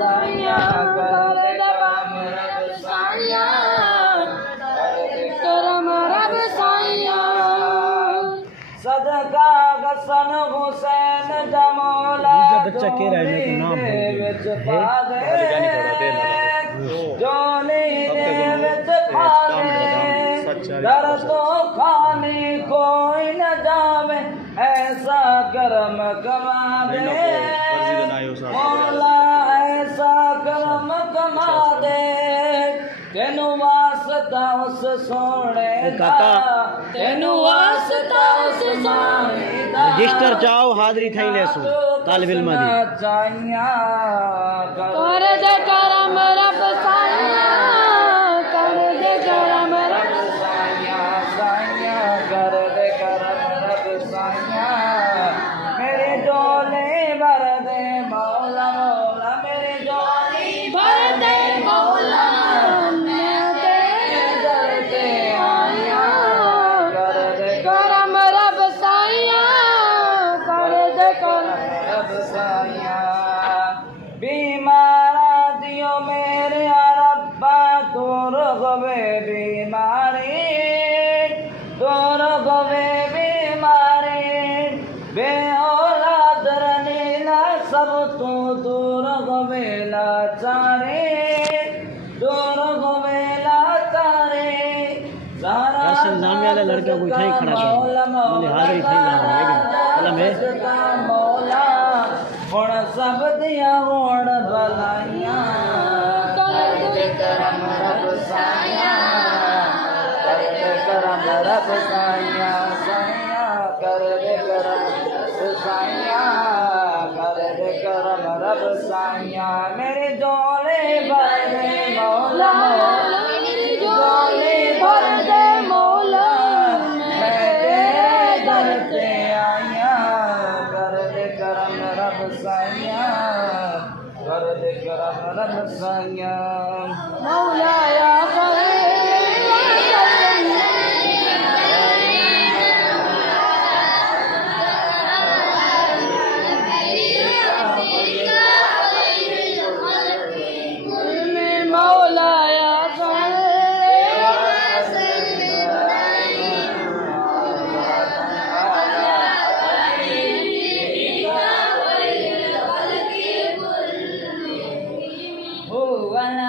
साया कर दे करम रब साया करम रब साया सदका गसन हुसैन जमौला बच्चा कह रहा है मेरे नाम जोली दे विच पावे दर तो खाली कोई न जावे ऐसा करम कमा दे मौला ऐसा करम कमा दे तेनू वास्ता उस सोने दा तेनू वास्ता उस सोने दा रजिस्टर चाहो हाजरी थई लेसो तालिब इल्म दी चाहिया कर दे करम रब साया कर दे करम रब साया साया कर दे करम रब साया मेरे डोले भर दे मौला मौला मेरे डोले भर दे मौला मैं तेरे दर पे आया कर दे करम रब साया कर दे करम रब साया बीमारा दियो मेरे रब्बा दूर गवे बीमारी दूर गवे बीमारी बे औलाद रनीला सब तू दूर गवे लाचारे दूर गवे लाचारे असल नाम वाला लड़का कोई था ही खड़ा था बोले हाजरी थई ला लेकिन मौला हुण सब दिया हुण भलाइयां कर दे करम रब साया कर दे करम रब साया साया कर दे करम रब साया कर दे करम रब साया मेरे डोले भर दे मौला मेरे डोले भर दे मौला मैं तेरे दर पे आया कर दे करम रब साया कर दे करम रब साया मौला या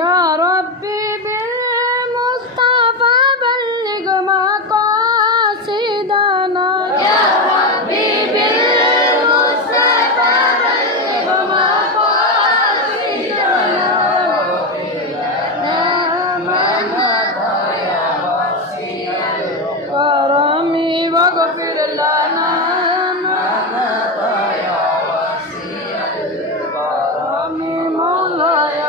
या रब्बी बिल-मुस्तफ़ा बल्लिग मक़ासिदना या रब्बी बिल-मुस्तफ़ा बल्लिग मक़ासिदना मन दया वसीअल करमी वग़फ़िर लना मन दया वसीअल करमी मौलाया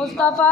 मुस्तफ़ा